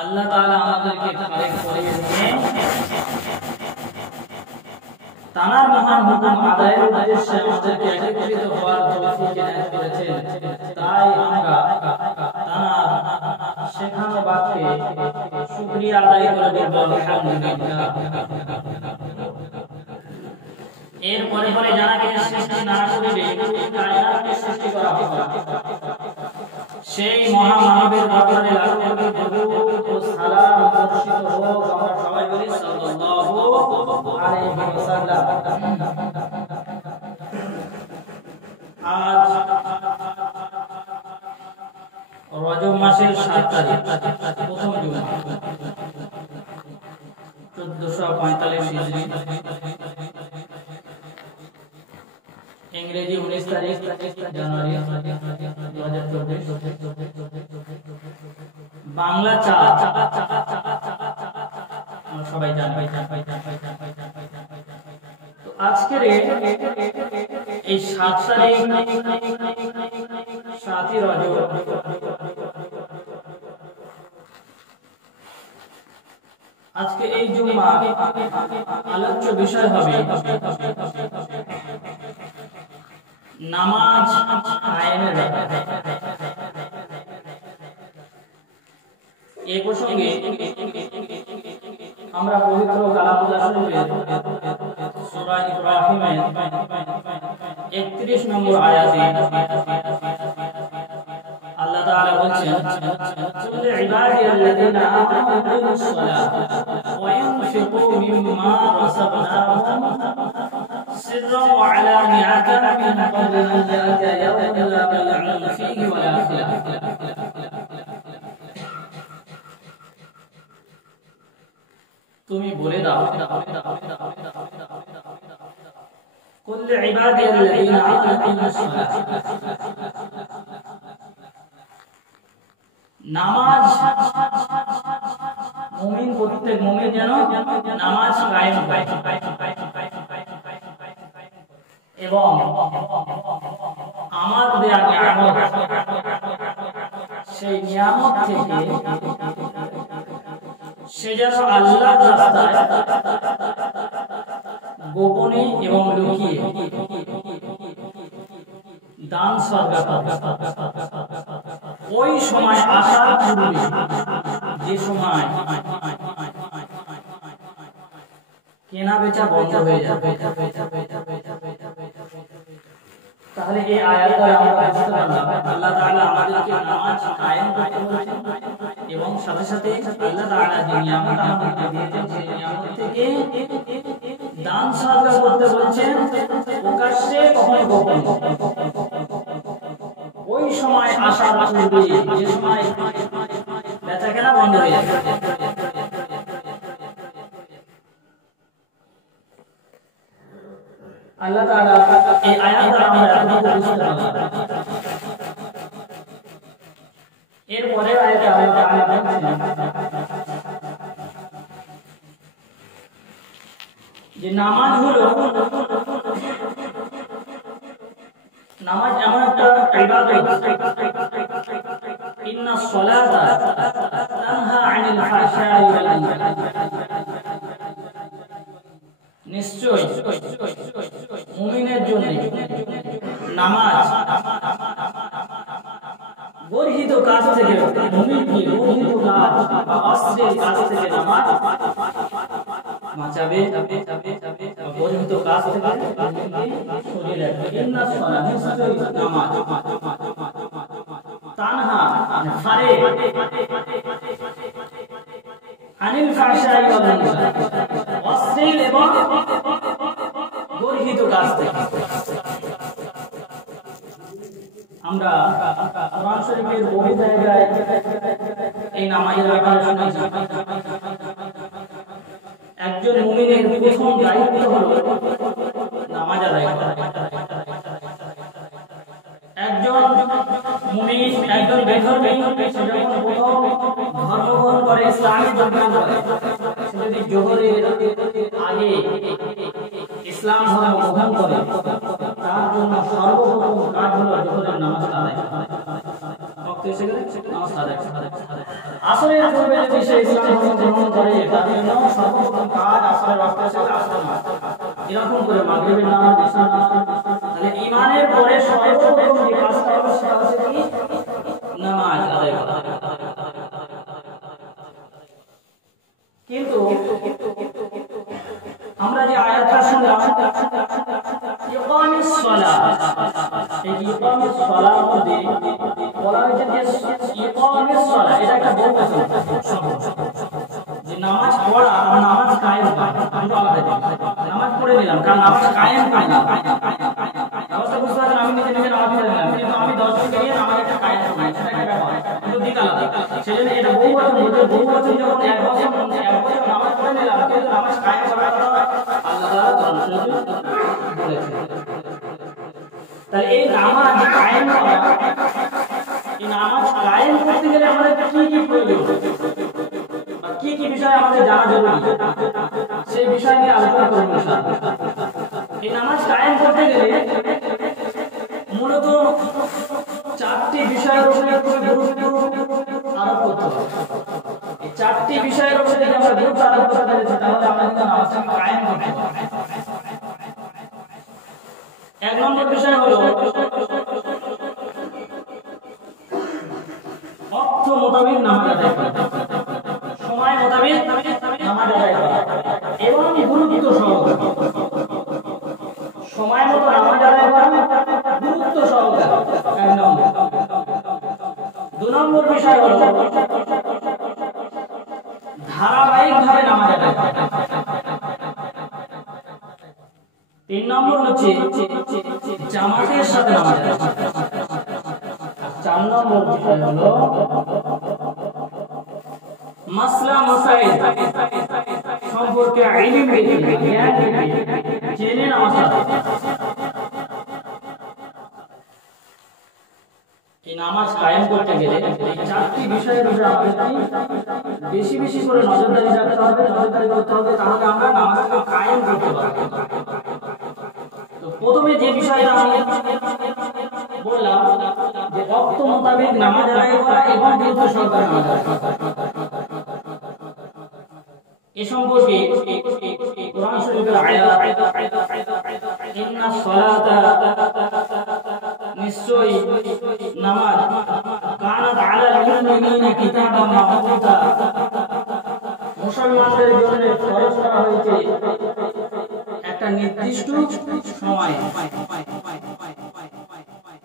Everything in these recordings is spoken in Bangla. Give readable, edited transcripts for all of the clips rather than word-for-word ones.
আল্লাহ তাআলা আমাদেরকে তারেক করিয়ে দিয়ে তানার মহান হুকুম আদায়ের উদ্দেশ্যে আমাদেরকে একত্রিত হওয়ার তৌফিক এনায়েত করেছেন। তাই আমরা তানার শেখানো বাক্যে শুকরিয়া আদায় করে বলবো আলহামদুলিল্লাহ। এরপরে পরে যারা কে সৃষ্টি না করিবে কায়নাতকে সৃষ্টি করা হবে, সেই মহামানবের দরবারে লাখো কোটি দরুদ ও সালাম বর্ষিত হোক। আমরা সবাই বলি সাল্লাল্লাহু আলাইহি ওয়াসাল্লাম। আজ রজব মাসের 7 তারিখ, প্রথম জুমা, 1445 হিজরি, ইংরেজি 19 তারিখ জানুয়ারি 2024, বাংলা 4। আমরা সবাই জানি। তো আজকের এই 7 তারিখ, 7ই রজব, আজকে এই জুমা আলোচ্য বিষয় হবে নামাজ কায়েমের ব্যাপারে। এই প্রসঙ্গে আমরা পবিত্র কালামুল্লাহ শরীফের সূরা ইব্রাহিমের 31 নম্বর আয়াতে আল্লাহ তাআলা বলছেন, কুল ইবাদিয়াল্লাযীনা আমানু বিস-সালাহ ওয়া ইউনফিকু মিম্মা রাযাকনাহুম সিররান ওয়া আলানিয়াতান মিন ক্বাবলি আন ইয়াতিয়া ইয়াওমুন লা বাই'উন ফীহি ওয়া লা খিলাফ। তুমি বলে দাও, কুল ইবাদিয়াল্লাযীনা আমানু বিস-সালাহ, নামাজ মুমিন, প্রত্যেক মুমিন যেন নামাজ কায়েম করে এবং আমার দেয়া নিয়ামত, সেই নিয়ামত থেকে সে যেন আল্লাহর রাস্তায় গোপনে এবং লুকিয়ে দান সদকা করে। ওই সময় আসার পূর্বে, যে সময় কেনা বেচা বন্ধ হয়ে যাবে। তাহলে এই আয়াত দ্বারা আমরা বুঝতে পারলাম আল্লাহ তাআলা আমাদেরকে নামাজ কায়েম করতে বলেছেন এবং সাথে সাথে আল্লাহ তাআলা যে নিয়ামত আমাদেরকে দিয়েছেন সেই নিয়ামত থেকে দান সদকা করতে বলেছেন, প্রকাশ্যে কখনো গোপনে। ওই সময় আসার পূর্বে, যে সময় বেচাকেনা বন্ধ হয়ে যাবে। আল্লাহ তাআলা এই আয়াত দ্বারা আমরা এতটুকু বুঝতে পারলাম। এরপরে আয়াতে আল্লাহ তাআলা বলেছেন যে নামাজ হলো, নামাজ এমন একটা ইবাদত, ইন্নাস সালাতা তানহা আনিল ফাহশাই ওয়াল মুনকার। নিশ্চয় মুমিনের জন্য নামাজ বর্হিত কাজ থেকে, মুমিনকে বর্হিত কাজ বা অশ্লীল কাজ থেকে নামাজ বাঁচাবে, বর্হিত কাজ থেকে সরিয়ে রাখবে। ইন্নাস সালাত, নিশ্চয় নামাজ, তানহা ফারে আনিল ফাহশাই ওয়াল মুনকার, অশ্লীল এবং বর্হিত কাজ থেকে। আমরা কোরআন শরীফের বহু জায়গায় এই নামাজের ব্যাপারে শুনেছি। একজন মুমিনের প্রথম দায়িত্ব হলো নামাজ আদায় করা। একজন মুমিন, একজন বেধর্মী, সে যখন প্রথম ধর্ম গ্রহণ করে, ইসলামে যোগদান করে, সে যদি জোহরের আগে ইসলাম ধর্ম গ্রহণ করে, তার জন্য সর্বপ্রথম কাজ হলো জোহরের নামাজ আদায় করা। वक्त এসে গেলে নামাজ আদায় করা। আসরের পূর্বে যদি সে ইসলাম ধর্ম গ্রহণ করে তার জন্য সর্বপ্রথম কাজ আসরের ওয়াক্তে আসলে আসর নামাজ, এরকম করে মাগরিবের নামাজ, ইশার নামাজ। তাহলে ঈমানের পরে সর্বপ্রথম যে কাজটা হবে সেটা হচ্ছে কি? নামাজ আদায় করা। কিন্তু আমরা যে আয়াতটা শুনলাম ইকামিস সালাহ, এই ইকামিস সালাহ মধ্যে বলা হয়েছে যে ইকামিস সালাহ এটা একটা বহুবচন শব্দ, যে নামাজ পড়া আর নামাজ কায়েম করা দুটো আলাদা জিনিস। নামাজ পড়ে নিলাম কারণ নামাজ কায়েম করি না, অবস্থা বুঝতে পারছেন? আমি নিজে নিজে নামাজ পড়ে নিলাম কিন্তু আমি 10 জনকে নিয়ে নামাজ একটা কায়েম করি, সেটা একটা ব্যাপার, কিন্তু দিক আলাদা। সেজন্য এটা বহুবচন বলতে, বহুবচন যখন এক বছর নামাজ পড়ে নিলাম কিন্তু নামাজ কায়েম করার কথা আল্লাহ তাআলা কোরআন শরীফে বলেছেন। তাহলে এই নামাজ কায়েম করা, এই নামাজ কায়েম করতে গেলে আমাদের কি কি প্রয়োজন, কি কি বিষয় আমাদের জানা জরুরি, সেই বিষয় নিয়ে আলোচনা করব ইনশাআল্লাহ। এই নামাজ কায়েম করতে গেলে মূলত 4টি বিষয়ের উপরে গুরুত্ব আরোপ করতে হবে। এই 4টি বিষয়ের উপরে যদি আমরা গুরুত্ব আরোপ করতে পারি তাহলে আমরা কিন্তু নামাজটা কায়েম করতে পারব। 1 নম্বর বিষয় হলো অর্থ মোতাবেক নামাজ আদায় করা, সময় মোতাবেক নামাজ আদায় করা এবং গুরুত্ব সহকারে, সময় মতো নামাজ আদায় করা, গুরুত্ব সহকারে 1 নম্বর। 2 নম্বর বিষয় হলো ধারাবাহিকভাবে নামাজ আদায় করা। 3 নম্বর হচ্ছে জামাতের সাথে নামাজ আদায় করা। 4 নম্বর বিষয় হলো মাসলা মাসাইল সম্পর্কে ইলম রেখে, জ্ঞান রেখে জেনে নামাজ আদায় করা। এই নামাজ কায়েম করতে গেলে এই 4টি বিষয়ের উপরে আমাদেরকে বেশি বেশি করে নজরদারি রাখতে হবে, নজরদারি করতে হবে, তাহলে আমরা নামাজকে কায়েম করতে পারব। তো প্রথমে যে বিষয়টা আমি বললাম যে ওয়াক্ত মোতাবেক নামাজ আদায় করা এবং গুরুত্ব সহকারে নামাজ আদায় করা, এই সম্পর্কে কোরআন শরীফের আয়াত ইন্নাস সালাতা, নিশ্চয়ই নামাজ, কানাত আলাল মুমিনিনা কিতাবাম মাওকুতা, মুসলমানদের জন্য ফরজ করা হয়েছে একটা নির্দিষ্ট সময়।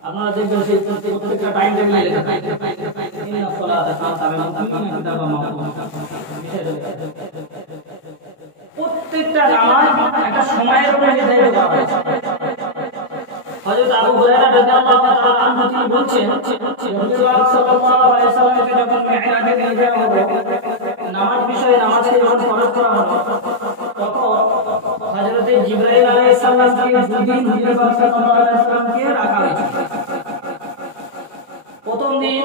আপনারা দেখবেন সেই প্রত্যেকটা টাইম টেবিলে লেখা থাকে ইন্নাস সালাতা কানাত আলাল মুমিনিনা কিতাবাম মাওকুতা। প্রত্যেকটা নামাজ একটা সময়ের উপরে নির্ধারিত করা হয়েছে। হযরত আবু হুরায়রা রাদিয়াল্লাহু তাআলা আনহু তিনি বলছেন, রাসূলুল্লাহ সাল্লাল্লাহু আলাইহি ওয়াসাল্লামকে যখন মিরাজে নিয়ে যাওয়া হলো, নামাজ বিষয়ে নামাজকে যখন ফরজ করা হলো, তখন হযরত জিবরাইল আলাইহিস সালামকে দুদিন রাসূলুল্লাহ সাল্লাল্লাহু আলাইহি ওয়াসাল্লামকে রাখা হয়েছে। প্রথম দিন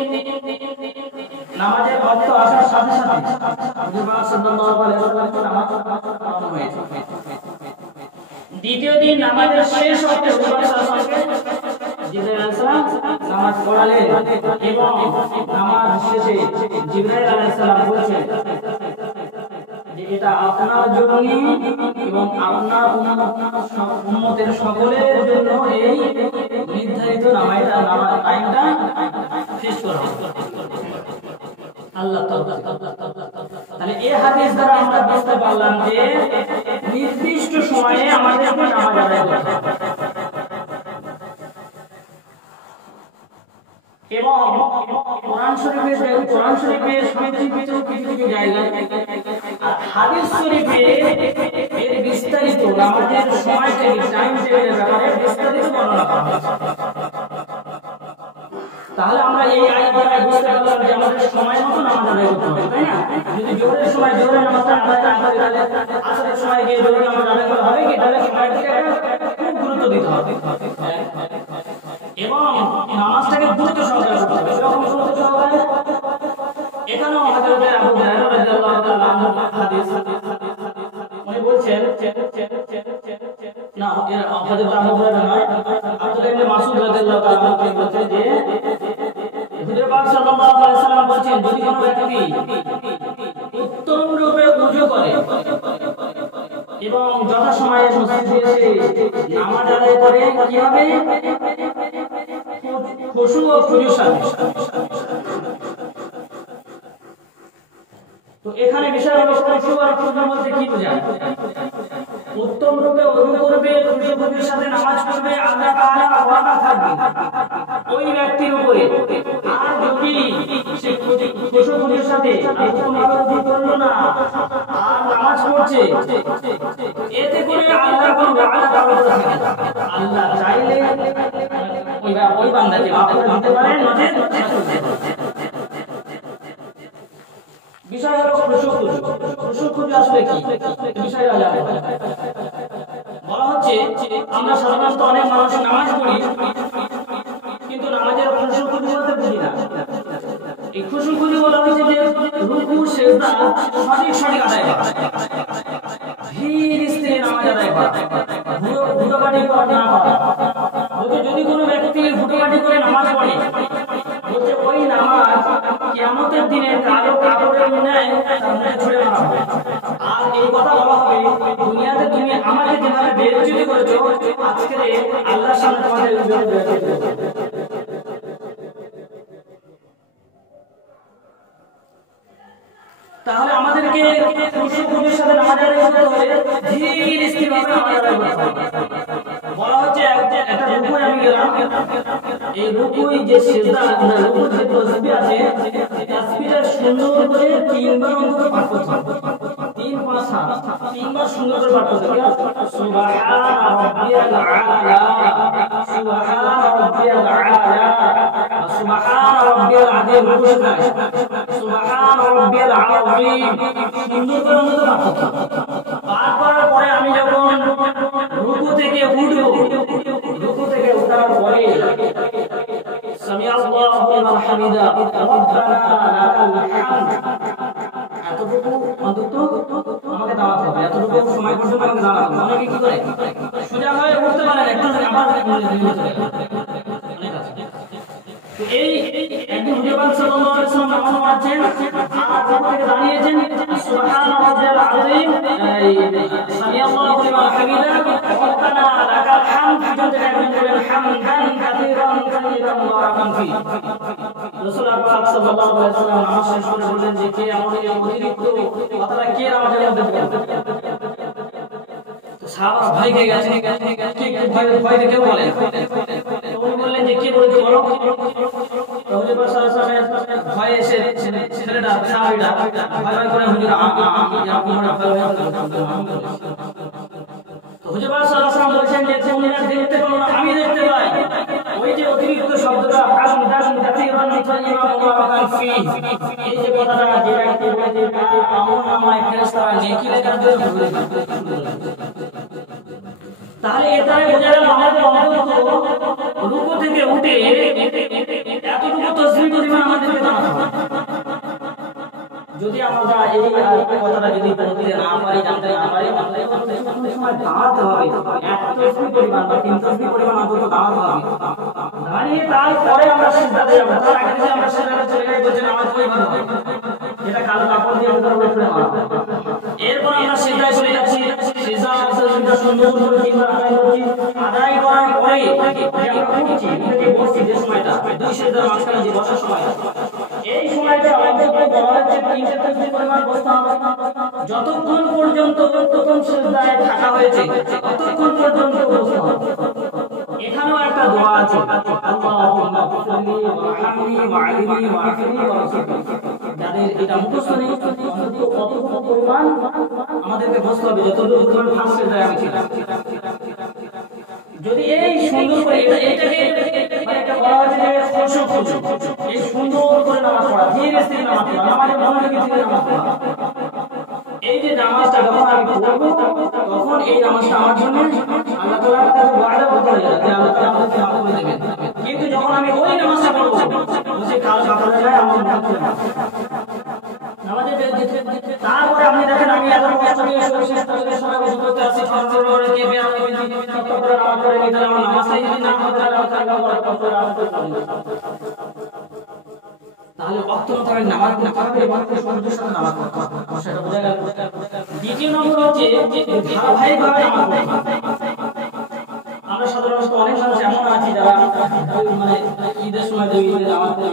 নামাজের ওয়াক্ত আসার সাথে সাথে রাসূলুল্লাহ সাল্লাল্লাহু আলাইহি ওয়াসাল্লামকে নামাজ পড়ানো হয়েছে। দ্বিতীয় দিন নামাজের শেষ ওয়াক্তে রাসূলুল্লাহ সাল্লাল্লাহু আলাইহি ওয়াসাল্লাম জিবরাইল আলাইহিস সালাম নামাজ পড়ালেন এবং নামাজ শেষে জিবরাইল আলাইহিস সালাম বলেছেন যে এটা আপনার জন্য এবং আপনার উম্মতের সকলের জন্য এই নির্ধারিত নামাজ টাইমটা ফিক্স করা হবে। আল্লাহ তাআলা, তাহলে এই হাদিস দ্বারা আমরা বুঝতে পারলাম যে নির্দিষ্ট সময়ে আমাদের নামাজ আদায় করতে হবে এবং কোরআন শরীফের সংক্ষিপ্ত কিছু জায়গায় হাদিস শরীফে এর বিস্তারিত নামাজের সময় টাইম টেবিলের ব্যাপারে বিস্তারিত বর্ণনা করা হয়েছে। তাহলে আমরা এই আয়াত দ্বারা বুঝতে পারলাম যে আমাদের সময় মতো নামাজ আদায় করতে হবে, তাই না? যদি জোহরের সময় জোহরের নামাজটা আদায় না করি তাহলে আসরের সময় গিয়ে জোহরের নামাজ আদায় করা হবে কি? তাহলে সময়টাকে খুব গুরুত্ব দিতে হবে এবং নামাজটাকে গুরুত্ব সহকারে করতে হবে। যখন গুরুত্ব সহকারে, এখানেও হযরত আবু হুরায়রা রাদিয়াল্লাহু তাআলা আনহু হাদিস উনি বলছেন, না হযরত আবু হুরায়রা নয়, আব্দুল্লাহ ইবনে মাসউদ রাদিয়াল্লাহু তাআলা আনহু বলছেন যে হুজুর পাক সাল্লাল্লাহু আলাইহি সাল্লাম বলেছেন যদি কোনো ব্যক্তি উত্তম রূপে ওযু করে এবং যথাসময়ে মসজিদে এসে নামাজ আদায় করে কি হবে খুশু ও খুজুর সাথে। তো এখানে বিষয় হলো খুশু আর খুজুর মধ্যে কি বোঝায়? উত্তম রূপে ওযু করবে, খুশু খুজুর সাথে নামাজ পড়বে, আল্লাহ তাআলা ওয়াদা থাকবে ওই ব্যক্তির উপরে। আর যদি সে খুশু খুজুর সাথে উত্তমভাবে ওযু করলো না আর নামাজ পড়ছে, এতে করে আল্লাহর কোনো ওয়াদা তার উপরে থাকে না। আল্লাহ চাইলে ওই বান্দাকে মাফ করে দিতে পারেন, নচেৎ বিষয় হলো খুশু খুজু আসলে কি বিষয় হলো বলা হচ্ছে আমরা সাধারণত অনেক মানুষ নামাজ পড়ি কিন্তু নামাজের খুশু খুজু বলতে বুঝি না। এই খুশু খুজু বলা হচ্ছে যে রুকু সিজদা সঠিক আদায় করা, ধীর স্থিরে নামাজ আদায় করা, হুটোপাটি করা না করা। যদি কোনো ব্যক্তি হুটোপাটি করে নামাজ পড়ে বলছে ওই নামাজ কিয়ামতের দিনে কালো কাপড়ের ন্যায় তার মুখে ছুঁড়ে মারা হবে। আর এই কথা বলা হবে দুনিয়াতে তুমি আমাকে যেভাবে বেইজ্জতি করেছো আজকে আল্লাহর সামনে তোমাদের বেইজ্জতি করবে। তাহলে আমাদেরকে খুশু খুজুর সাথে নামাজ আদায় করতে হবে, ধীর স্থিরভাবে নামাজ আদায় করতে হবে। বলা হচ্ছে একটা রুকুই আমি গেলাম, এই রুকুই যে সিজদা না রুকুর যে তাসবিহ আছে তাসবিহটা সুন্দর করে তিনবার অন্তত পাঠ করতে হবে। 3 5 7 তিনবার সুন্দর করে পাঠ করতে হবে। সুবহান রাব্বিয়াল আলা, সুবহান রাব্বিয়াল আলা, সুবহান রাব্বিয়াল আযীম, রুকু সিজদা সুবহান রাব্বিয়াল আযীম সুন্দর করে অন্তত পাঠ করতে হবে। পাঠ করার পরে আমি যখন রুকু থেকে উঠবো, রুকু থেকে ওঠার পরে সামি আল্লাহু লিমান হামিদা রব্বানা লাকাল হামদ এতটুকু অন্তত আমাকে দাওয়াত হবে। এতটুকু সময় পর্যন্ত আমাকে দাওয়াত হবে। অনেকে কি করে সোজা হয়ে উঠতে পারে না, একটু আবার তো এই একদিন হুজুর পাক সাল্লাল্লাহু আলাইহি ওয়াসাল্লাম নামাজ পড়ছেন আর রুকু থেকে দাঁড়িয়েছেন সুবহান রাব্বিয়াল আযীম সামি আল্লাহু লিমান হামিদা রব্বানা লাকাল হামদ পর্যন্ত একদিন বলেন হামদান কাসীরান তাইয়িবান মুবারাকান ফি। রাসূল পাক সাল্লাল্লাহু আলাইহি ওয়াসাল্লাম নামাজ শেষ করে বললেন যে কে আমাদের এই অতিরিক্ত কথাটা কে নামাজের মধ্যে বলবে? তো সাহাবারা ভয় খেয়ে গেছে, কে ভয় দেখে বলেন, উনি বললেন যে কে বলেছে বলো। হুজুর পাক সাল্লাল্লাহু আলাইহি ওয়াসাল্লাম ভয়ে এসে ছেলেটা সাহাবীটা ভয় করে হুজুর আপনারা ভয় তো হুজুর পাক সাল্লাল্লাহু আলাইহি ওয়াসাল্লাম বলেছেন যে তোমরা দেখতে পাও না আমি দেখতে পাই। ওই যে অতিরিক্ত শব্দটা হামদান কাসীরান তাইয়িবান মুবারাকান ফি, এই যে কথাটা যে ব্যক্তি বলে তার আমলনামায় ফেরেশতারা নেকি লেখার জন্য বলে। তাহলে এটা বোঝা গেল আমাদের অন্তত রুকু থেকে উঠে এতটুকু তাসবিহ পরিমাণ আমাদেরকে জানতে হবে। যদি আমরা এই কথাটা যদি বলতে না পারি, জানতে না পারি, তাহলে কোনো সময় দাঁড়াতে হবে, এক তাসবিহ পরিমাণ বা 3 তাসবিহ পরিমাণ অন্তত দাঁড়াতে হবে। দাঁড়িয়ে তারপরে আমরা সিজদাতে যাব। তার আগে যদি আমরা সিজদাতে চলে যাই বলছেন আমার ওইভাবে হবে, এটা কালো কাপড় দিয়ে আমাদের উপরে ছুঁড়ে মারা হবে। এরপর আমরা সিজদায় চলে যাচ্ছি, সিজদা সুন্দর করে 3 বার আদায় করছি। আদায় করার পরে যে আমরা উঠছি, উঠে বসছি যে সময়টা দুই সিজদার মাঝখানে যে বসার সময়টা, এই সময়টা আমাদের বলা হচ্ছে 3 তাসবিহ পরিমাণ বসতে হবে। যতক্ষণ পর্যন্ত প্রথম সিজদায় থাকা হয়েছে ততক্ষণ পর্যন্ত বসতে হবে। এখানেও একটা দোয়া আছে, আল্লাহুম্মা গফিরলি ওয়ারহামনি ওয়া'আফিনি ওয়া'আফিনি ওয়ারযুকনি। যাদের এটা মুখস্থ নেই অন্তত কতটুকু পরিমাণ আমাদেরকে বসতে হবে, যতটুকু পরিমাণ ফার্স্ট সিজদায় আমি ছিলাম। যদি এই সুন্দর করে এটাকে মানে একটা বলা হচ্ছে যে খুশু খুজু, এই সুন্দর করে নামাজ পড়া, ধীরে স্থিরে নামাজ পড়া, নামাজের মনোযোগী থেকে নামাজ পড়া। এই যে নামাজটা যখন আমি পড়বো তখন এই নামাজটা আমার জন্য আল্লাহ তাআলার কাছে ওয়াদা করতে হবে যে আল্লাহ তাআলা আমাকে মাফ করে দেবেন। কিন্তু যখন আমি ওই নামাজটা পড়বো বুঝে কাল সকালে যায় আমার মাফ করে দেবেন নামাজে যেতে। তারপরে আপনি দেখেন আমি এত কষ্ট করে শেষ পর্যন্ত সময় বসে করতে আসছি, ফজরের কে বের হবে কত করে নামাজ পড়ে নিতে আমার নামাজটাই যদি না হয় তাহলে আমার কষ্ট করে আমাকে তাহলে ওয়াক্ত মোতাবেক নামাজ পড়তে হবে এবং সূর্যের সাথে নামাজ পড়তে হবে, সেটা বোঝা গেল। দ্বিতীয় নম্বর হচ্ছে ধারাবাহিকভাবে নামাজ পড়তে হবে। আমরা সাধারণত অনেক মানুষ এমন আছি যারা মানে ঈদের সময় ঈদের নামাজ পড়ি,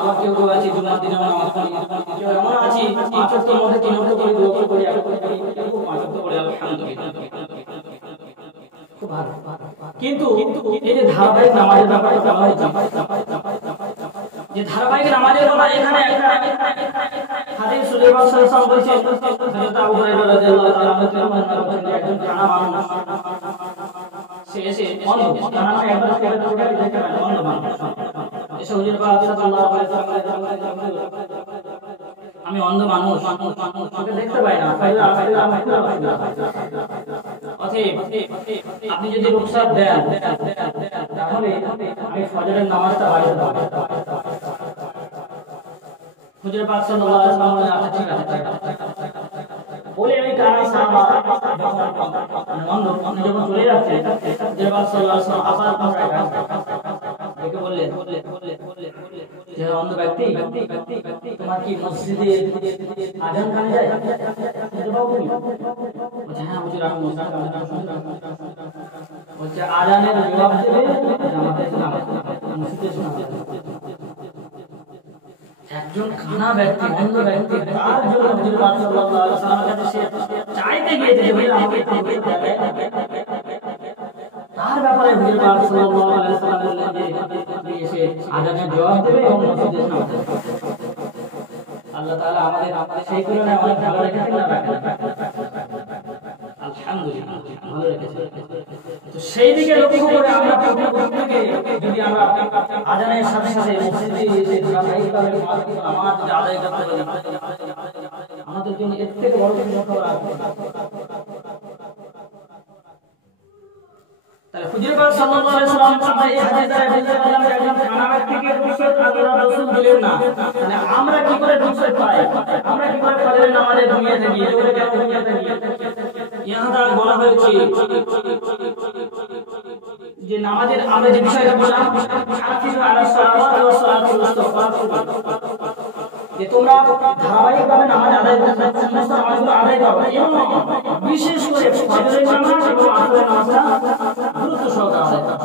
আবার কেউ কেউ আছে জুমার দিনেও নামাজ পড়ি, কেউ এমন আছি 5 ওয়াক্তের মধ্যে 3 ওয়াক্ত করি, 2 ওয়াক্ত করি, 1 ওয়াক্ত করি, কেউ 5 ওয়াক্ত করি, আলহামদুলিল্লাহ, খুব ভালো। কিন্তু এই যে ধারাবাহিক নামাজের ব্যাপারটা আমরা যে ধারাবাহিক নামাজের কথা, এখানে একটা হাদিস রাসূলুল্লাহ সাল্লাল্লাহু আলাইহি ওয়াসাল্লাম বলেছেন, হযরত আবু হুরায়রা রাদিয়াল্লাহু তাআলা বর্ণনা করেন, একজন কানা মানুষ সে এসে অন্ধ, কানা মানে একবার সেটা টোটালি দেখতে পায় না, অন্ধ মানুষ এসে হুজুর পাক সাল্লাল্লাহু আলাইহি ওয়াসাল্লাম, আমি অন্ধ মানুষ, আমাকে দেখতে পাই না, অতএব আপনি যদি রুখসাত দেন তাহলে আমি ফজরের নামাজটা বাড়িতে পড়ব। হুজুর পাক সাল্লাল্লাহু আলাইহি ওয়াসাল্লাম বলেন, আচ্ছা ঠিক আছে। বলে আমি কানা সাহাবা যখন অন্ধ যখন চলে যাচ্ছে, হুজুর পাক সাল্লাল্লাহু আলাইহি ওয়াসাল্লাম আবার পুনরায় ডেকে বললেন, যে অন্ধ ব্যক্তি, তোমার কি মসজিদে আযান কানে যায়? হ্যাঁ হুজুর, আমি মসজিদে আযান শুনলাম। বলছে আযানের জবাব দেবে, জামাতে নামাজ মসজিদে শোনাবে। একজন কানা ব্যক্তি, অন্ধ ব্যক্তি, তার জন্য হুজুর পাক সাল্লাল্লাহু আলাইহি ওয়াসাল্লামের কাছে সে চাইতে গিয়েছে যে ভাই আমাকে একটু দেখায়। তার ব্যাপারে হুজুর পাক সাল্লাল্লাহু আলাইহি ওয়াসাল্লাম বললেন যে এসে আযানের জবাব দেবে এবং মসজিদে নামাজ পড়বে। আল্লাহ তাআলা আমাদের সেই তুলনায় অনেক ভালো রেখেছেন না? আলহামদুলিল্লাহ, ভালো রেখেছেন। তো সেই দিকে লক্ষ্য করে আমরা প্রত্যেকে যদি আমরা আযানের সাথে সাথে মসজিদে এসে ধারাবাহিকভাবে নামাজ আদায় করতে পারি, আমাদের জন্য এর থেকে বড় কিছু খবর আছে? তাহলে হুজুর পাক সাল্লাল্লাহু আলাইহি ওয়াসাল্লাম আমরা এই হাদিস দ্বারা বুঝতে পারলাম যে একজন কানা ব্যক্তিকে রুখসাত আল্লাহর রাসূল দিলেন না। তাহলে আমরা কি করে রুখসাত পাই? আমরা কি করে ফজরের নামাজে দুনিয়া থেকে জোরে কেন দুনিয়া থেকে ইহাদা বলা হয়েছে যে নামাজের আমরা যে বিষয়টা বললাম, হাফিজু আলা সালাওয়াত ওয়া সালাতুল ইস্তিগফার, যে তোমরা ধারাবাহিকভাবে নামাজ আদায় করতে, সমস্ত নামাজগুলো আদায় করো, এবং বিশেষ করে ফজরের নামাজ এবং আসরের নামাজটা গুরুত্ব সহকারে আদায় করো।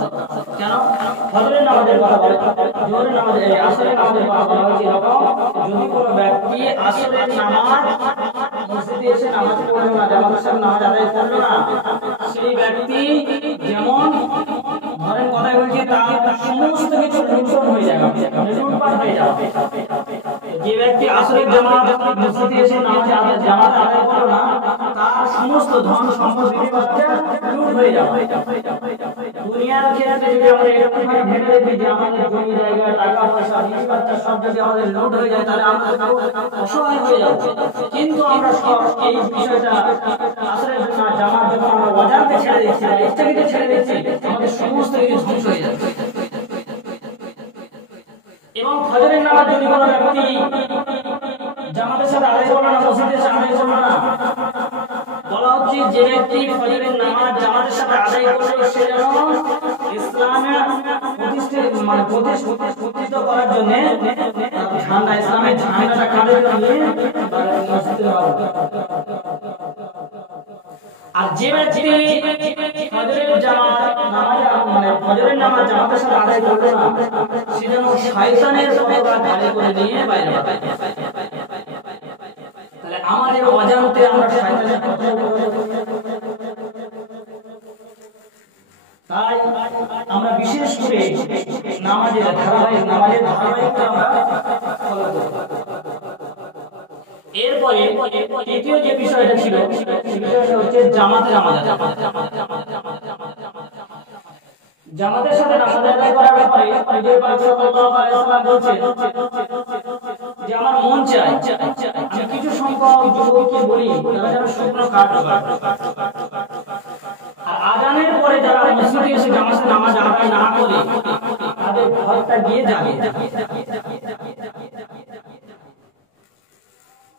কেন? ফজরের নামাজের কথা বলে, জোহরের নামাজে, আসরের নামাজের কথা বলা হয়েছে এরকম, যদি কোনো ব্যক্তি আসরের নামাজ মসজিদে এসে নামাজ পড়লো না, জামাতের সাথে নামাজ আদায় করলো না, সেই ব্যক্তি যেমন ধরেন কথায় বলছি তার সমস্ত কিছু লুণ্ঠন হয়ে যাবে, লুটপাট হয়ে যাবে। যে ব্যক্তি আসরের জামাত মসজিদে এসে নামাজ জামাত আদায় করলো না, তার সমস্ত ধন সম্পদ লুট হয়ে যাবে। দুনিয়ার ক্ষেত্রে যদি আমরা এরকম ভাবে ভেবে দেখি যে আমাদের জমি জায়গা, টাকা পয়সা, বিবি বাচ্চা সব যদি আমাদের লুট হয়ে যায়, তাহলে আমরা অসহায় হয়ে যাব। কিন্তু আমরা সব এই বিষয়টা আসরের জামাত যখন আমরা অজান্তে ছেড়ে দিচ্ছি, ইচ্ছাকৃত ছেড়ে দিচ্ছি, আমাদের সমস্ত কিছু ধ্বংস হয়ে যাচ্ছে। এবং ফজরের নামাজ যদি কোনো ব্যক্তি জামাতের সাথে আদায় করলো না, মসজিদে এসে আদায় করলো না, বলা হচ্ছে যে ব্যক্তি ফজরের নামাজ জামাতের সাথে আদায় করলো, সে যেন ইসলামে প্রতিষ্ঠিত করার জন্য ঝান্ডা, ইসলামের ঝান্ডাটা কাঁধে নিয়ে মসজিদে নামাজ। আর যে ব্যক্তি ফজরের নামাজ জামাতের সাথে আদায় করলো না, সে যেন শয়তানের পতাকা ঘাড়ে করে নিয়ে বাইরে বাড়ায়। তাহলে আমাদের অজান্তে আমরা শয়তানের পতাকা, তাই আমরা বিশেষ করে নামাজের ধারাবাহিকতা আমরা ফলো করব। এরপরে তৃতীয় যে বিষয়টা ছিল, বিষয়টা হচ্ছে জামাতের নামাজ। জামাতের সাথে নামাজ আদায় করার ব্যাপারে নবী পাক সাল্লাল্লাহু আলাইহি ওয়াসাল্লাম বলেছেন যে আমার মন চায় আমি কিছু সংখ্যক যুবককে বলি তারা যেন শুকনো কাঠ জোগাড় করে, আর আযানের পরে যারা মসজিদে এসে জামাতের নামাজ আদায় না করে তাদের ঘরটা গিয়ে যাবে।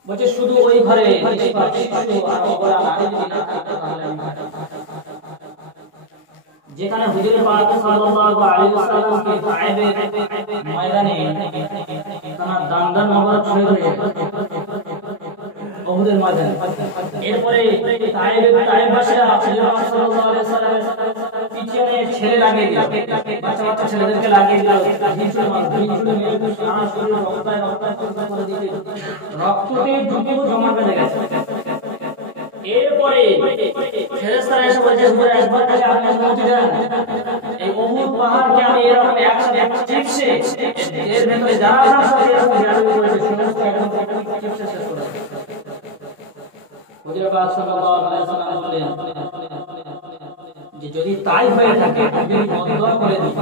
বলছে শুধু ওই ঘরে শিশু আর অবলা নারী যদি না থাকে তাহলে যেখানে হুজুর পাক সাল্লাল্লাহু আলাইহি ওয়াসাল্লামকে তায়েফের ময়দানে তার দান্দান মোবারক শহীদ হয়ে গেছে উহুদের ময়দানে। এরপরে তায়েফবাসীরা হুজুর পাক সাল্লাল্লাহু আলাইহি ওয়াসাল্লামের পিছনে ছেলে লাগিয়ে দিল, বাচ্চা বাচ্চা ছেলেদেরকে লাগিয়ে দিল, ভিড় মেরে সারা শরীর রক্তায় করে দিতে রক্ততে জুতো জমা বেঁধে গেছে। এরপরে ফেরেশতারা এসে বলছে হুজুর একবার কাছে আপনি অনুমতি দেন, এই উহুদ পাহাড়কে আমি এরকম একসাথে চিপসে এর ভেতরে যারা আছে এরকম জাদু করেছে সমস্ত একদম চিপসে শেষ করে দেব। হুজুর পাক সাল্লাল্লাহু আলাইহি ওয়াসাল্লাম বলেন যে যদি তাই হয়ে থাকে আমি বন্ধ করে দিই,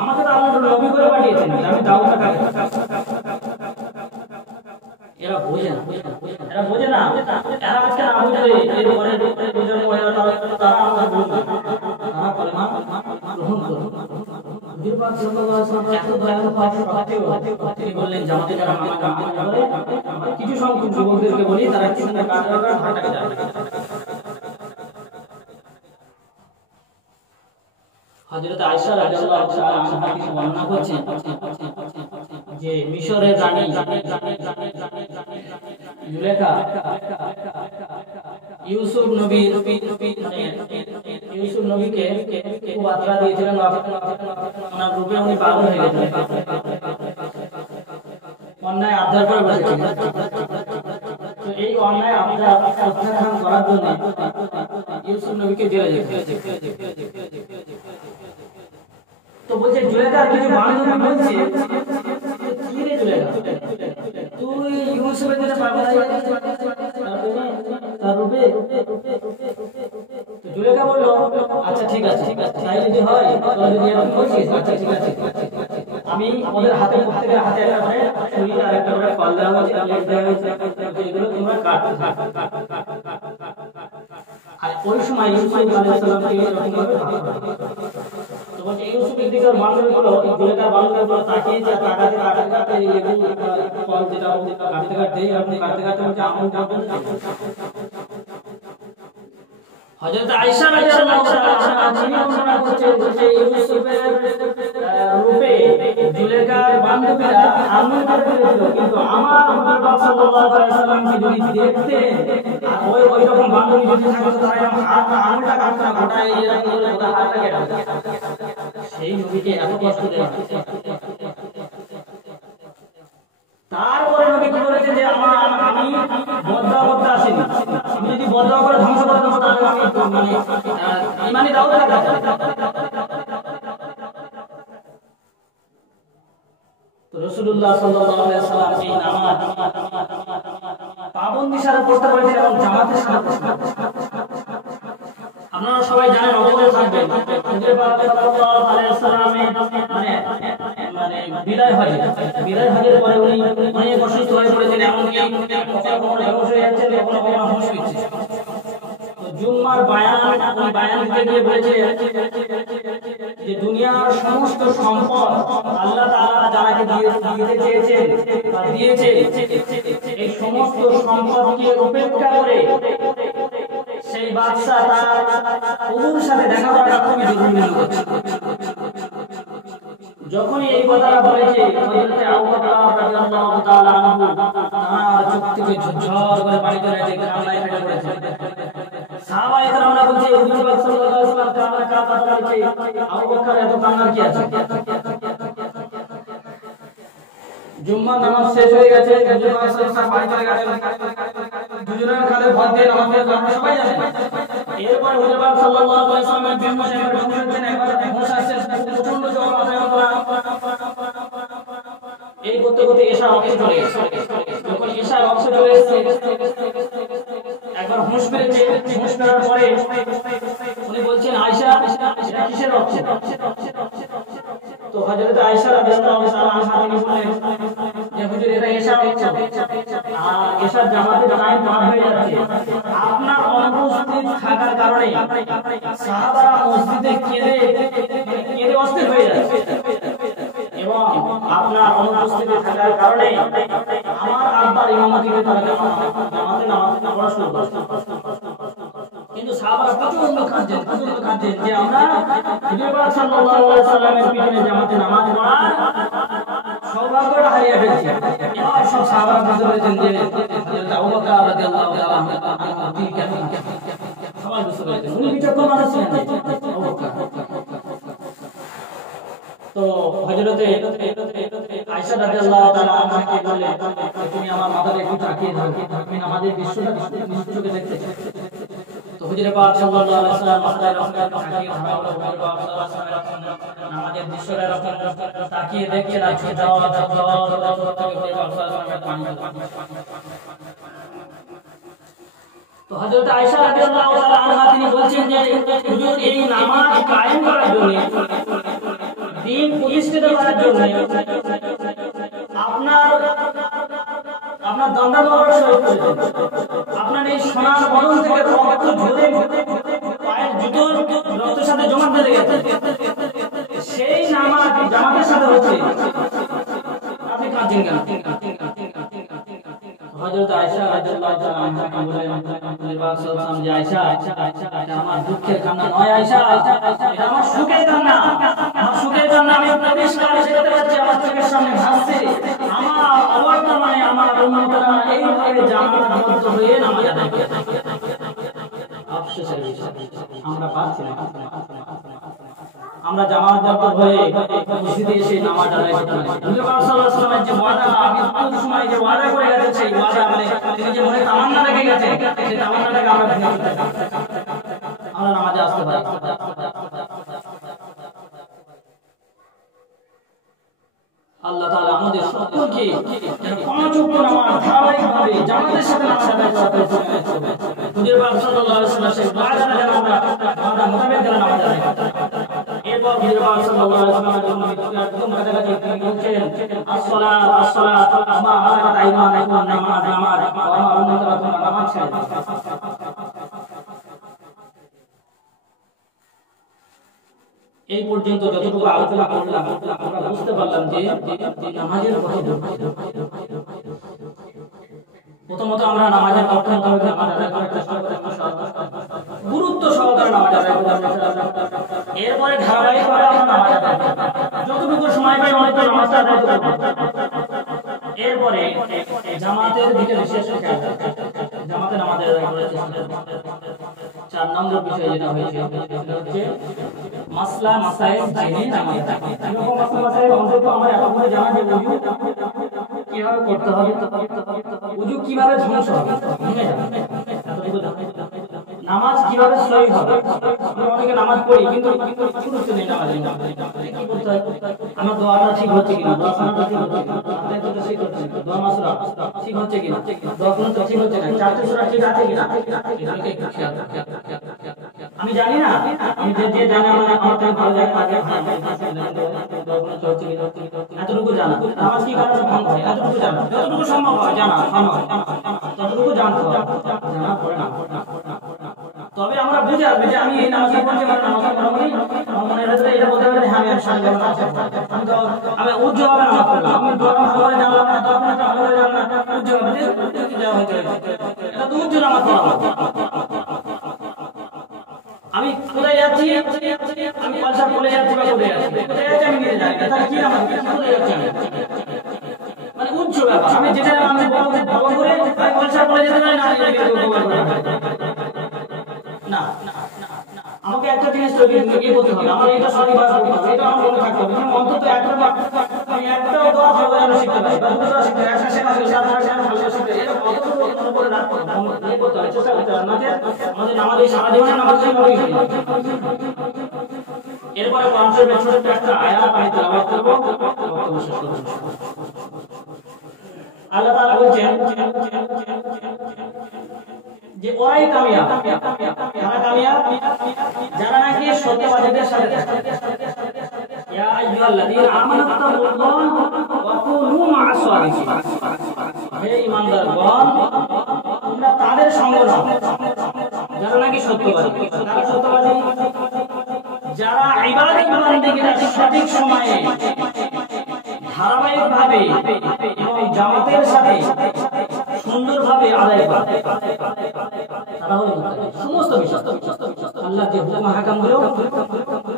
আমাকে তো আল্লাহ নবী করে পাঠিয়েছেন, আমি দাউদকে কাছে এরা বোঝে না, এরা বোঝে না, এরা আজকে না বুঝলে এরপরে প্রজন্ম হয়ে তারা আমরা বুঝবো, তারা কলেমা গ্রহণ করবে। হুজুর পাক সাল্লাল্লাহু আলাইহি ওয়াসাল্লাম এত দয়ালু তিনি বললেন জামাতে যারা আমাকে আমল করে কিছু সংখ্যক যুবকদেরকে বলি তারা কিছু না কাজ করে ভাটাকে যায়। হযরত আয়েশা রাদিয়াল্লাহু তাআলা আনহা থেকে বর্ণনা করছেন যে মিশরের রানী জুলেখা ইউসুফ নবীকে খুব আত্রা দিয়েছিলেন, ওনার রূপে উনি পাগল হয়ে গেছেন, অন্যায় আবদার করে বসেছিলেন। তো এই অন্যায় আবদার প্রত্যাখ্যান করার জন্য ইউসুফ নবীকে জেলে যেতে। তো বলছে জুলেখার কিছু বান্ধবী বলছে কি রে জুলেখা তুই ইউসুফের কাছে পাগল হয়ে গেছিস তার রূপে। তো জুলেখা বলল আচ্ছা ঠিক আছে তাই যদি হয় তাহলে যদি এরকম বলছিস আচ্ছা ঠিক আছে, আমি ওদের হাতে প্রত্যেকের হাতে একটা করে ছুরি আর একটা করে ফল দেওয়া হয়েছে, প্লেট দেওয়া হয়েছে, এগুলো তোমরা কাটতে থাকো। আর ওই সময় ইউসুফ আলাইহিস সালামকে এরকম ভাবে ভাগ করা হয়। তো বলছে ইউসুফের দিকে বান্ধবীগুলো জুলেখার বান্ধবীগুলো তাকিয়ে যা কাটতে এই লেবু ফল যেটা কাটতে আপনি কাটতে বলছে আমন যাবেন। হযরত আয়েশা রাদিয়াল্লাহু তাআলা তিনি বর্ণনা করছেন যে ইউসুফের রূপে জুলেখার বান্ধবীরা আমল করে ফেলেছিল, কিন্তু আমার হুজুর পাক সাল্লাল্লাহু আলাইহি ওয়াসাল্লামকে যদি দেখতেন ওই রকম বান্ধবী যদি থাকতো তাহলে আঙুলটা কাটতো না, গোটা এরকম করে গোটা হাতটা কেটে দিত। সেই নবীকে এত কষ্ট দেয়া হয়েছে। তারপরে নবী কি বলেছে যে আমি বদদোয়া করতে আসিনি, আমি যদি বদদোয়া করে ধ্বংস করতে হতো তাহলে আমি মানে ইমানে দাউদ থাকতাম। তো রাসূলুল্লাহ সাল্লাল্লাহু আলাইহি ওয়াসাল্লাম এই নামাজ পাবন্দি সারা পড়তে বলেছেন এবং জামাতের সাথে পড়তে। আপনারা সবাই জানেন অবগত থাকবেন হুজুর পাক সাল্লাল্লাহু আলাইহি ওয়াসাল্লামের মানে বিদায় হজের পরে উনি অনেক অসুস্থ হয়ে পড়েছেন, এমনকি কখনো বেহুশ হয়ে যাচ্ছেন, কখনো হুঁশ ফিরছে। তো জুম্মার বায়ান দিতে গিয়ে বলেছে যে দুনিয়ার সমস্ত সম্পদ আল্লাহ তাআলা যারাকে দিতে চেয়েছেন বা দিয়েছে এই সমস্ত সম্পদকে উপেক্ষা করে সেই বাদশা তার প্রভুর সাথে দেখা করাটা খুবই জরুরি মনে করছে। যখনই এই কথাটা বলেছে হযরত আবু বকর রাদিয়াল্লাহু তাআলা আনহু তার চোখ থেকে ঝরঝর করে পানি চলে এসে কান্নায় ফেটে পড়েছে। সাহাবায়ে কেরামরা বলছে হুজুর পাক সাল্লাল্লাহু আলাইহি ওয়াসাল্লাম কান্না করেছে, আবু বকর এত কান্নার কি আছে? জুম্মা নামাজ শেষ হয়ে গেছে, হুজুর পাক সাল্লাল্লাহু আলাইহি ওয়াসাল্লাম বাড়ি চলে গেছেন, দুজনের কাঁধে ভাত দিয়ে নামাজ পড়তে আমরা সবাই জানি। এরপর হুজুর পাক সাল্লাল্লাহু আলাইহি ওয়াসাল্লামের বেহুশ হয়েছেন, একবার হুঁশ আসছে, প্রচন্ড জ্বর মাথায় যন্ত্রণা। এই করতে করতে এশার ওয়াক্ত চলে গেছে। যখন এশার ওয়াক্ত চলে এসেছে একবার হুঁশ ফিরেছে, হুঁশ ফেরার পরে উনি বলছেন আয়েশা এটা কিসের ওয়াক্ত? তো হযরত আয়েশা রাদিয়াল্লাহু তাআলা আনহা তিনি বলেন যে হুজুর এটা এশার ওয়াক্ত, আর এশার জামাতের টাইম পার হয়ে যাচ্ছে, আপনার অনুপস্থিত থাকার কারণে সাহাবারা মসজিদে কেঁদে অস্থির হয়ে যাচ্ছে এবং আপনার অনুপস্থিতি থাকার কারণে আমার আব্বার ইমামতিতে তারা জামাতে নামাজ পড়া শুরু করেছে। কিন্তু সাহাবারা প্রচন্ড কাঁদতেন যে আমরা নবী পাক সাল্লাল্লাহু আলাইহি সাল্লামের পিছনে জামাতে নামাজ পড়ার সৌভাগ্যটা হারিয়ে ফেলছি। এবার সব সাহাবারা বুঝতে পেরেছেন যে হযরত আবু বকর রাদিয়াল্লাহু তাআলা আনহু কেন সবাই বুঝতে পেরেছেন উনি বিচক্ষণ মানুষ ছিলেন আবু বকর। তো হযরতে আয়েশা রাদিয়াল্লাহু তাআলা আনহাকে বললেন তুমি আমার মাথায় একটু তাকিয়ে দাও, আমি আমাদের দৃশ্যটা চোখে দেখতে চাই। তো হুজুর পাক সাল্লাল্লাহু আলাইহি ওয়াসাল্লাম মাথায় তাকিয়ে ধারালো হুজুর পাক সাল্লাল্লাহু আলাইহি ওয়াসাল্লাম আমাদের দৃশ্যটা এরকম তাকিয়ে দেখছেন আর চোখে যাওয়া থেকে হুজুর পাক সাল্লাল্লাহু আলাইহি ওয়াসাল্লাম পানি। তো হযরত আয়েশা রাদিয়াল্লাহু তাআলা আনহা তিনি বলছেন যে হুজুর এই নামাজ কায়েম করার জন্য দিন প্রতিষ্ঠিত করার জন্য আপনার দণ্ডা বড় শহীদ করেছেন, আপনার এই সোনার বদন থেকে রক্ত ঝরে পায়ের জুতোর রক্তের সাথে জমা বেঁধে গেছে, সেই নামাজ জামাতের সাথে হচ্ছে, আপনি কাঁদছেন কেন? হযরত আয়েশা রাদিয়াল্লাহু তাআলা আনহা বললেন নবী পাক সাল্লাল্লাহু আলাইহি ওয়াসাল্লাম যে আয়েশা এটা আমার দুঃখের কান্না নয়, আয়েশা এটা আমার সুখের কান্না, আমার সুখের কান্না। আমি পরিষ্কার দেখতে পাচ্ছি আমার চোখের সামনে ভাসছে আমার অবর্তমানে আমার উম্মতরা এইভাবে জামাতবদ্ধ হয়ে নামাজ আদায় করে। আফসোসের বিষয় আমরা পাচ্ছি না, আমরা জামাতবদ্ধ হয়ে মসজিদে এসে নামাজ আদায় করতে পারি। নবী পাক সাল্লাল্লাহু আলাইহি ওয়াসাল্লামের যে ওয়াদা মৃত্যুর সময় যে ওয়াদা করে গেছেন সেই ওয়াদা তিনি যে মনে তামান্না রেখে গেছেন সেই তামান্নাটাকে আমরা ভেঙে ফেলতে পারি, আমরা নামাজে আসতে পারি। আল্লাহ তাআলা আমাদের সকলকে পাঁচ ওয়াক্ত নামাজ ধারাবাহিকভাবে জামাতের সাথে নামাজ আদায় করতে হবে। হুজুর পাক সাল্লাল্লাহু আলাইহি ওয়াসাল্লাম সেই ওয়াদা যেন আমরা মোতাবেক যেন নামাজ আদায় করতে পারি। এরপর হুজুর পাক সাল্লাল্লাহু আলাইহি ওয়াসাল্লামের জন্য একদম কাছাকাছি তিনি বলছেন আসসালাত আসসালাত মা মালাকাত আইমানুকুম, নামাজ নামাজ আমার উম্মতরা তোমরা নামাজ ছেড়ে দাও। এই পর্যন্ত যতটুকু আলোচনা করলাম আমরা বুঝতে পারলাম যে নামাজের কত প্রথমত আমরা নামাজের অর্থনৈতিক নামাজ আদায় করার চেষ্টা করতে গুরুত্ব সহকারে নামাজ আদায় করতে, এরপরে ধারাবাহিকভাবে আমরা নামাজ আদায় করব, যতটুকু সময় পাই অনেকটা নামাজটা আদায় করব। এরপরে জামাতের দিকে বিশেষ খেয়াল রাখতে, জামাতে নামাজ আদায় করার চেষ্টা করব। 4 নম্বর বিষয় যেটা হয়েছে সেটা হচ্ছে মাসলা মাসাইল জেনে নামাজ আদায় করা। এরকম মাসলা মাসাইল অন্তত আমার এতক্ষণে জানা যে ওযু কিভাবে করতে হবে, ওযু কিভাবে ধ্বংস হবে, ভেঙে যাবে, এতটুকু জানা। নামাজ কিভাবে সহি হবে, আমরা অনেকে নামাজ পড়ি কিন্তু গুরুত্ব নেই নামাজে। কি করতে হয়, আমার দোয়াটা ঠিক হচ্ছে কিনা, দোয়া সানাটা ঠিক হচ্ছে কিনা, হাতে তো ঠিক হচ্ছে কিনা, দোয়া মাসরা ঠিক হচ্ছে কিনা, দোয়া কোনো ঠিক হচ্ছে না, চারটে সূরা ঠিক আছে কিনা, এটাকে একটু খেয়াল রাখতে। আমি জানি না, আমি যে জানি আমার থেকে ভালো জায়গা আগে দোয়া কোনো চলছে কিনা, এতটুকু জানা। নামাজ কি কারণে ভঙ্গ হয় এতটুকু জানা, যতটুকু সম্ভব হয় জানা, ততটুকু জানতে হবে, জানা পড়ে না। তবে আমরা বুঝে আসবে যে আমি এই নামাজটা পড়ছি, মানে নামাজটা পড়াবই, আমার মনের ভিতরে এটা বলতে হবে হ্যাঁ আমি সারা জীবন নামাজ পড়ব। আমি উজ্জ্বলভাবে নামাজ পড়লাম, আমি দোয়া ভালো করে জানলাম না, দোয়া ভালো করে জানলাম না, উজ্জ্বলভাবে দেওয়া হয়ে যাবে, এটা তো উজ্জ্বল নামাজ পড়া। আমি কোথায় যাচ্ছি, আমি পালসা বলে যাচ্ছি বা কোথায় যাচ্ছি, কোথায় যাচ্ছি আমি নিজে জানি না, তাহলে কি নামাজ, কোথায় যাচ্ছি আমি, মানে উজ্জ্বল ব্যাপার। আমি যেটা আমি বড় করে পালসা বলে যেতে পারি না, না আমাকে একটা জিনিস তৈরি করতে হবে, আমার এটা সঠিকভাবে করতে হবে, এটা আমার মনে থাকতে হবে। অন্তত আমি একটাও দোয়া ভালো করে শিখতে পারি, বা দুটো শিখতে পারি, একসাথে শেখা হয়েছে, সাত আট ভালো শিখতে পারি, এটা কতটুকু করে রাখতে হবে, চেষ্টা করতে হবে। আমাদের আমাদের সারা জীবনে নামাজ পড়ি। এরপরে কোরআনের ছোট একটা আয়াত আমি তেলাওয়াত করব, বক্তব্য শেষ করব। আল্লাহ তাআলা বলেন যে ওরাই কামিয়াব, যারা কামিয়াব, যারা নাকি সত্যবাদীদের সাথে থাকে। ইয়া আইয়ুহাল্লাযীনা আমানুত্তাকুল্লাহ ওয়া কুনু মা'আস সাদিকিন, হে ঈমানদারগণ তোমরা তাদের সঙ্গ নাও যারা নাকি সত্যবাদী। যারা সত্যবাদী, যারা ইবাদত বান্দেগির সঠিক সময়ে ধারাবাহিকভাবে এবং জামাতের সাথে সুন্দরভাবে আদায় করে, তারা হলো মুত্তাকিন। সমস্ত বিষয় আল্লাহ যে হুকুম হাকাম গুলো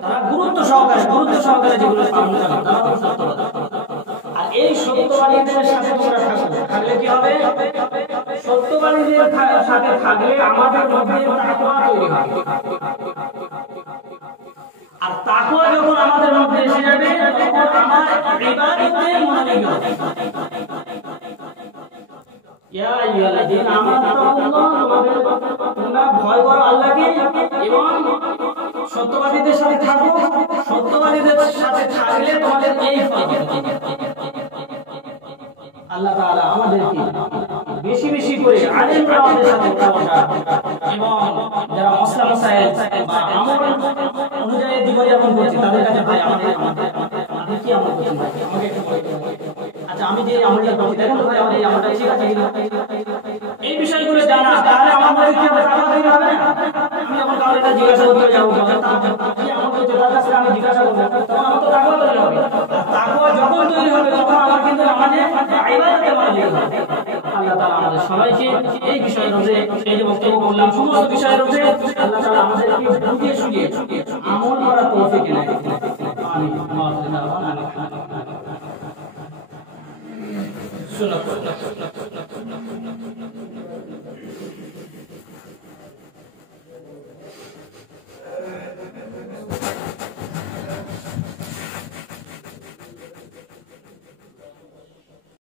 তারা গুরুত্ব সহকারে যেগুলো পালন করে তারা হলো সত্যবাদী। আর এই সত্যবাদীদের সাথে তোমরা থাকলে কি হবে? সত্যবাদীদের সাথে থাকলে আমাদের মধ্যে তাকওয়া তৈরি হবে। আর তাকওয়া যখন আমাদের মধ্যে এসে যাবে তখন আমার ইবাদতে মনোযোগী হবে। ইয়া আইয়ুহাল্লাযীনা আমানু তাকুল্লাহ, তোমরা ভয় করো আল্লাহকে এবং সত্যবাদীদের সাথে থাকো। সত্যবাদীদের সাথে থাকলে তোমাদের এই ফল হবে। আল্লাহ তাআলা আমাদেরকে বেশি বেশি করে আলেমরা আমাদের সাথে বসা এবং যারা মসলা মাসাইল বা আমল অনুযায়ী জীবনযাপন করছে তাদের কাছে ভাই আমাদের কি আমল করছেন ভাই আমাকে একটু বলতে হবে। আচ্ছা আমি যে আমলটা করছি দেখেন ভাই আমার এই আমলটা ঠিক আছে কিনা, এই বিষয়গুলো জানা, তাহলে আমাদের কি হবে? তাকওয়া তৈরি হবে না? আমি যখন কাউকে এটা জিজ্ঞাসা করতে যাবো কি আমল করছে তার কাছে আমি জিজ্ঞাসা করবো, তখন আমার তো তাকওয়া তৈরি হবে। তাকওয়া যখন তৈরি হবে তখন আমার কিন্তু আমাদের ইবাদতে মনোযোগী হবে। আল্লাহ তাআলা আমাদের সবাইকে এই বিষয়ের মধ্যে এই যে বক্তব্য করলাম সমস্ত বিষয়ের মধ্যে আল্লাহ তাআলা আমাদেরকে বুঝিয়ে সুঝিয়ে আমল করার তৌফিক দেয়। আমিন। সুন্নাত